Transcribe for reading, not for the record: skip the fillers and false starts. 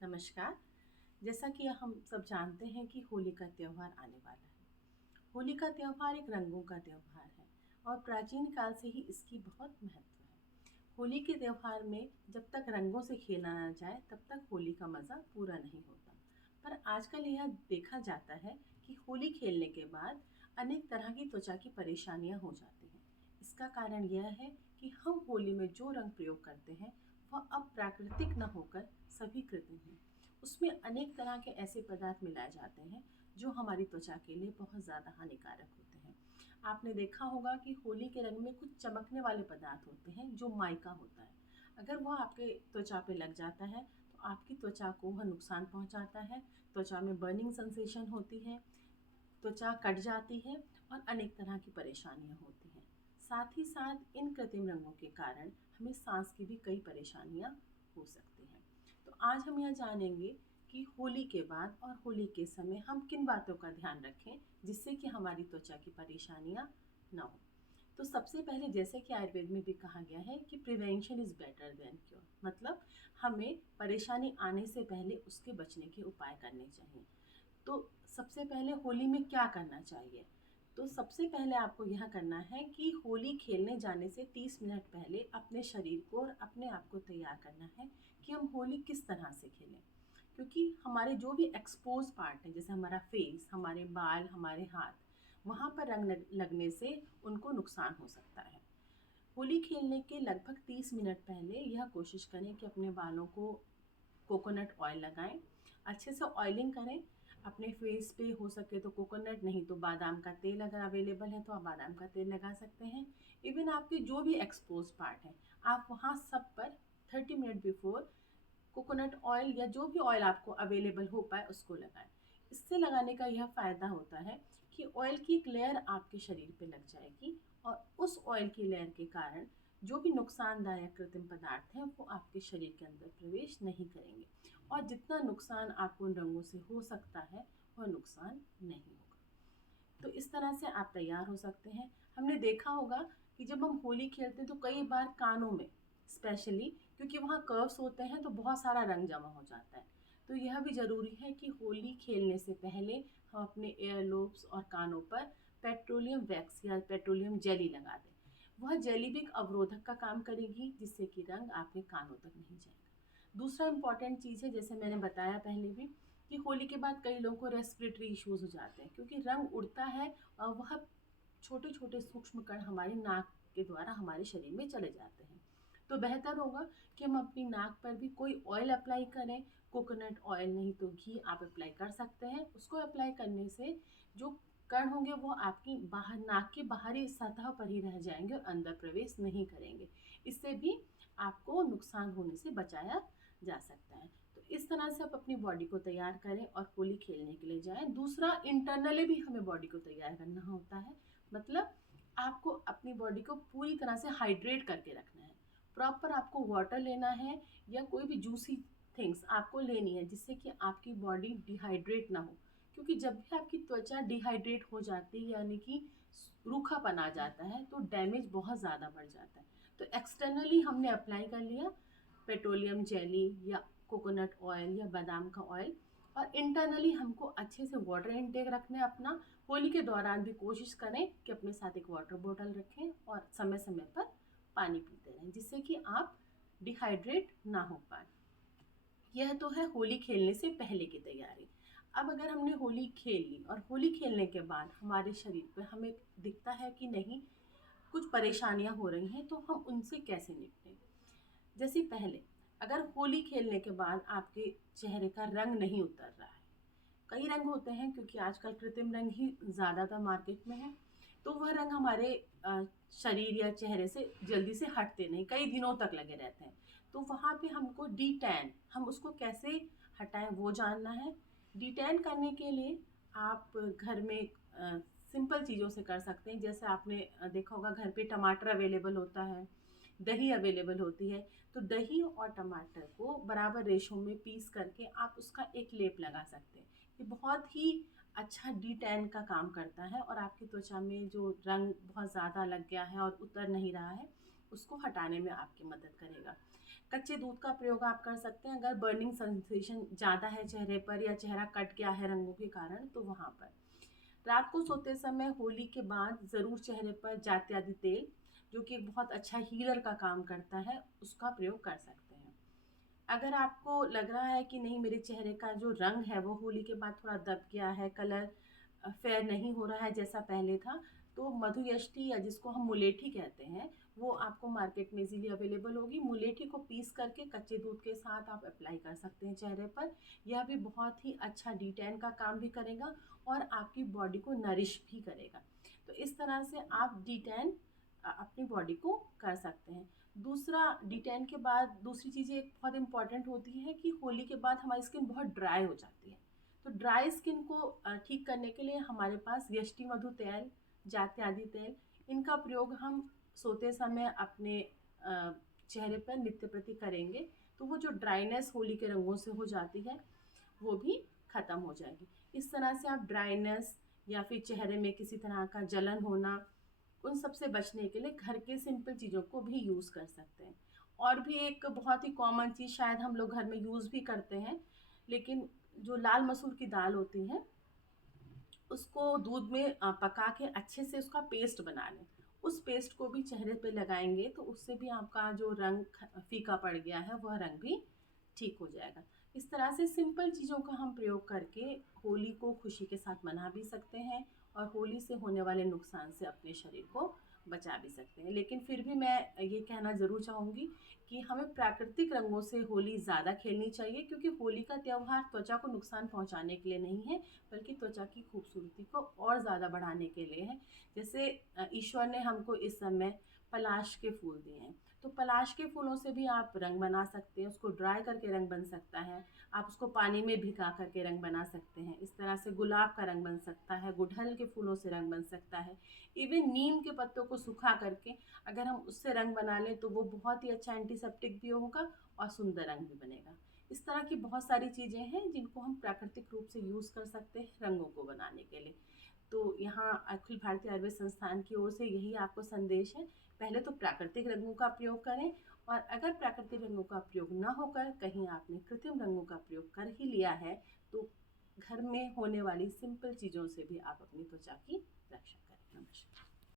नमस्कार। जैसा कि हम सब जानते हैं कि होली का त्योहार आने वाला है। होली का त्योहार एक रंगों का त्योहार है और प्राचीन काल से ही इसकी बहुत महत्व है। होली के त्योहार में जब तक रंगों से खेला ना जाए तब तक होली का मज़ा पूरा नहीं होता। पर आजकल यह देखा जाता है कि होली खेलने के बाद अनेक तरह की त्वचा की परेशानियां हो जाती हैं। इसका कारण यह है कि हम होली में जो रंग प्रयोग करते हैं वह अब प्राकृतिक न होकर सभी कृत्रिम हैं। उसमें अनेक तरह के ऐसे पदार्थ मिलाए जाते हैं जो हमारी त्वचा के लिए बहुत ज़्यादा हानिकारक होते हैं। आपने देखा होगा कि होली के रंग में कुछ चमकने वाले पदार्थ होते हैं जो माइका होता है। अगर वह आपके त्वचा पे लग जाता है तो आपकी त्वचा को वह नुकसान पहुंचाता है। त्वचा में बर्निंग सेंसेशन होती है, त्वचा कट जाती है और अनेक तरह की परेशानियां होती हैं। साथ ही साथ इन कृत्रिम रंगों के कारण हमें सांस की भी कई परेशानियां हो सकती हैं। तो आज हम यह जानेंगे कि होली के बाद और होली के समय हम किन बातों का ध्यान रखें जिससे कि हमारी त्वचा की परेशानियां ना हो। तो सबसे पहले जैसे कि आयुर्वेद में भी कहा गया है कि prevention is better than cure, मतलब हमें परेशानी आने से पहले उसके बचने के उपाय करने चाहिए। तो सबसे पहले होली में क्या करना चाहिए? तो सबसे पहले आपको यह करना है कि होली खेलने जाने से 30 मिनट पहले अपने शरीर को और अपने आप को तैयार करना है कि हम होली किस तरह से खेलें। क्योंकि हमारे जो भी एक्सपोज पार्ट हैं, जैसे हमारा फेस, हमारे बाल, हमारे हाथ, वहाँ पर रंग लगने से उनको नुकसान हो सकता है। होली खेलने के लगभग 30 मिनट पहले यह कोशिश करें कि अपने बालों को कोकोनट ऑयल लगाएं, अच्छे से ऑयलिंग करें। अपने फेस पे हो सके तो कोकोनट, नहीं तो बादाम का तेल अगर अवेलेबल है तो आप बादाम का तेल लगा सकते हैं। इवन आपके जो भी एक्सपोज पार्ट हैं आप वहाँ सब पर 30 मिनट बिफोर कोकोनट ऑयल या जो भी ऑयल आपको अवेलेबल हो पाए उसको लगाएं। इससे लगाने का यह फ़ायदा होता है कि ऑयल की एक लेयर आपके शरीर पे लग जाएगी और उस ऑयल की लेयर के कारण जो भी नुकसानदायक कृत्रिम पदार्थ हैं वो आपके शरीर के अंदर प्रवेश नहीं करेंगे और जितना नुकसान आपको उन रंगों से हो सकता है वह नुकसान नहीं होगा। तो इस तरह से आप तैयार हो सकते हैं। हमने देखा होगा कि जब हम होली खेलते हैं तो कई बार कानों में स्पेशली, क्योंकि वहाँ कर्व्स होते हैं तो बहुत सारा रंग जमा हो जाता है। तो यह भी ज़रूरी है कि होली खेलने से पहले हम अपने एयर लोब्स और कानों पर पेट्रोलियम वैक्स या पेट्रोलियम जेली लगा दें। वह जेली भी एक अवरोधक का काम करेगी जिससे कि रंग आपके कानों तक नहीं जाएगा। दूसरा इम्पॉर्टेंट चीज़ है, जैसे मैंने बताया पहले भी, कि होली के बाद कई लोगों को रेस्पिरेटरी इश्यूज हो जाते हैं क्योंकि रंग उड़ता है और वह छोटे छोटे सूक्ष्म कण हमारे नाक के द्वारा हमारे शरीर में चले जाते हैं। तो बेहतर होगा कि हम अपनी नाक पर भी कोई ऑयल अप्लाई करें। कोकोनट ऑयल नहीं तो घी आप अप्लाई कर सकते हैं। उसको अप्लाई करने से जो कण होंगे वो आपकी बाहर नाक की बाहरी सतह पर ही रह जाएंगे और अंदर प्रवेश नहीं करेंगे। इससे भी आपको नुकसान होने से बचाया जा सकता है। तो इस तरह से आप अपनी बॉडी को तैयार करें और होली खेलने के लिए जाएं। दूसरा, इंटरनली भी हमें बॉडी को तैयार करना होता है। मतलब आपको अपनी बॉडी को पूरी तरह से हाइड्रेट करके रखना है। प्रॉपर आपको वाटर लेना है या कोई भी जूसी थिंग्स आपको लेनी है जिससे कि आपकी बॉडी डिहाइड्रेट ना हो। क्योंकि जब भी आपकी त्वचा डिहाइड्रेट हो जाती है यानी कि रूखापन आ जाता है तो डैमेज बहुत ज़्यादा बढ़ जाता है। तो एक्सटर्नली हमने अप्लाई कर लिया पेट्रोलियम जेली या कोकोनट ऑयल या बादाम का ऑयल, और इंटरनली हमको अच्छे से वाटर इनटेक रखना है अपना। होली के दौरान भी कोशिश करें कि अपने साथ एक वाटर बॉटल रखें और समय समय पर पानी पीते रहें जिससे कि आप डिहाइड्रेट ना हो पाए। यह तो है होली खेलने से पहले की तैयारी। अब अगर हमने होली खेल ली और होली खेलने के बाद हमारे शरीर पर हमें दिखता है कि नहीं, कुछ परेशानियां हो रही हैं, तो हम उनसे कैसे निपटें। जैसे पहले, अगर होली खेलने के बाद आपके चेहरे का रंग नहीं उतर रहा है, कई रंग होते हैं क्योंकि आजकल कृत्रिम रंग ही ज़्यादातर मार्केट में है, तो वह रंग हमारे शरीर या चेहरे से जल्दी से हटते नहीं, कई दिनों तक लगे रहते हैं। तो वहाँ पे हमको डी टैन, हम उसको कैसे हटाएं वो जानना है। डी टैन करने के लिए आप घर में सिंपल चीज़ों से कर सकते हैं। जैसे आपने देखा होगा घर पे टमाटर अवेलेबल होता है, दही अवेलेबल होती है। तो दही और टमाटर को बराबर रेशो में पीस करके आप उसका एक लेप लगा सकते हैं। ये बहुत ही अच्छा डी टैन का काम करता है और आपकी त्वचा में जो रंग बहुत ज़्यादा लग गया है और उतर नहीं रहा है उसको हटाने में आपकी मदद करेगा। कच्चे दूध का प्रयोग आप कर सकते हैं अगर बर्निंग सेंसेशन ज़्यादा है चेहरे पर या चेहरा कट गया है रंगों के कारण, तो वहाँ पर। रात को सोते समय होली के बाद ज़रूर चेहरे पर जात्यादि तेल, जो कि एक बहुत अच्छा हीलर का काम करता है, उसका प्रयोग कर सकते हैं। अगर आपको लग रहा है कि नहीं, मेरे चेहरे का जो रंग है वो होली के बाद थोड़ा दब गया है, कलर फेयर नहीं हो रहा है जैसा पहले था, तो मधुयष्टि या जिसको हम मुलेठी कहते हैं, वो आपको मार्केट में इजीली अवेलेबल होगी। मुलेठी को पीस करके कच्चे दूध के साथ आप अप्लाई कर सकते हैं चेहरे पर। यह भी बहुत ही अच्छा डिटैन का काम भी करेगा और आपकी बॉडी को नरिश भी करेगा। तो इस तरह से आप डिटैन अपनी बॉडी को कर सकते हैं। दूसरा, डिटैन के बाद दूसरी चीज़ें एक बहुत इंपॉर्टेंट होती है कि होली के बाद हमारी स्किन बहुत ड्राई हो जाती है। तो ड्राई स्किन को ठीक करने के लिए हमारे पास व्यष्टि मधु तेल, जात्यादि तेल, इनका प्रयोग हम सोते समय अपने चेहरे पर नित्य प्रति करेंगे, तो वो जो ड्राइनेस होली के रंगों से हो जाती है वो भी ख़त्म हो जाएगी। इस तरह से आप ड्राइनेस या फिर चेहरे में किसी तरह का जलन होना, उन सब से बचने के लिए घर के सिंपल चीज़ों को भी यूज़ कर सकते हैं। और भी एक बहुत ही कॉमन चीज़ शायद हम लोग घर में यूज़ भी करते हैं, लेकिन जो लाल मसूर की दाल होती है, उसको दूध में पका के अच्छे से उसका पेस्ट बना लें। उस पेस्ट को भी चेहरे पे लगाएंगे तो उससे भी आपका जो रंग फीका पड़ गया है वह रंग भी ठीक हो जाएगा। इस तरह से सिंपल चीज़ों का हम प्रयोग करके होली को खुशी के साथ मना भी सकते हैं और होली से होने वाले नुकसान से अपने शरीर को बचा भी सकते हैं। लेकिन फिर भी मैं ये कहना ज़रूर चाहूँगी कि हमें प्राकृतिक रंगों से होली ज़्यादा खेलनी चाहिए, क्योंकि होली का त्यौहार त्वचा को नुकसान पहुँचाने के लिए नहीं है, बल्कि त्वचा की खूबसूरती को और ज़्यादा बढ़ाने के लिए है। जैसे ईश्वर ने हमको इस समय पलाश के फूल दिए हैं, तो पलाश के फूलों से भी आप रंग बना सकते हैं। उसको ड्राई करके रंग बन सकता है, आप उसको पानी में भिगा करके रंग बना सकते हैं। इस तरह से गुलाब का रंग बन सकता है, गुड़हल के फूलों से रंग बन सकता है। इवन नीम के पत्तों को सुखा करके अगर हम उससे रंग बना लें तो वो बहुत ही अच्छा एंटीसेप्टिक भी होगा और सुंदर रंग भी बनेगा। इस तरह की बहुत सारी चीज़ें हैं जिनको हम प्राकृतिक रूप से यूज़ कर सकते हैं रंगों को बनाने के लिए। तो यहाँ अखिल भारतीय आयुर्वेद संस्थान की ओर से यही आपको संदेश है, पहले तो प्राकृतिक रंगों का प्रयोग करें, और अगर प्राकृतिक रंगों का प्रयोग ना होकर कहीं आपने कृत्रिम रंगों का प्रयोग कर ही लिया है, तो घर में होने वाली सिंपल चीज़ों से भी आप अपनी त्वचा की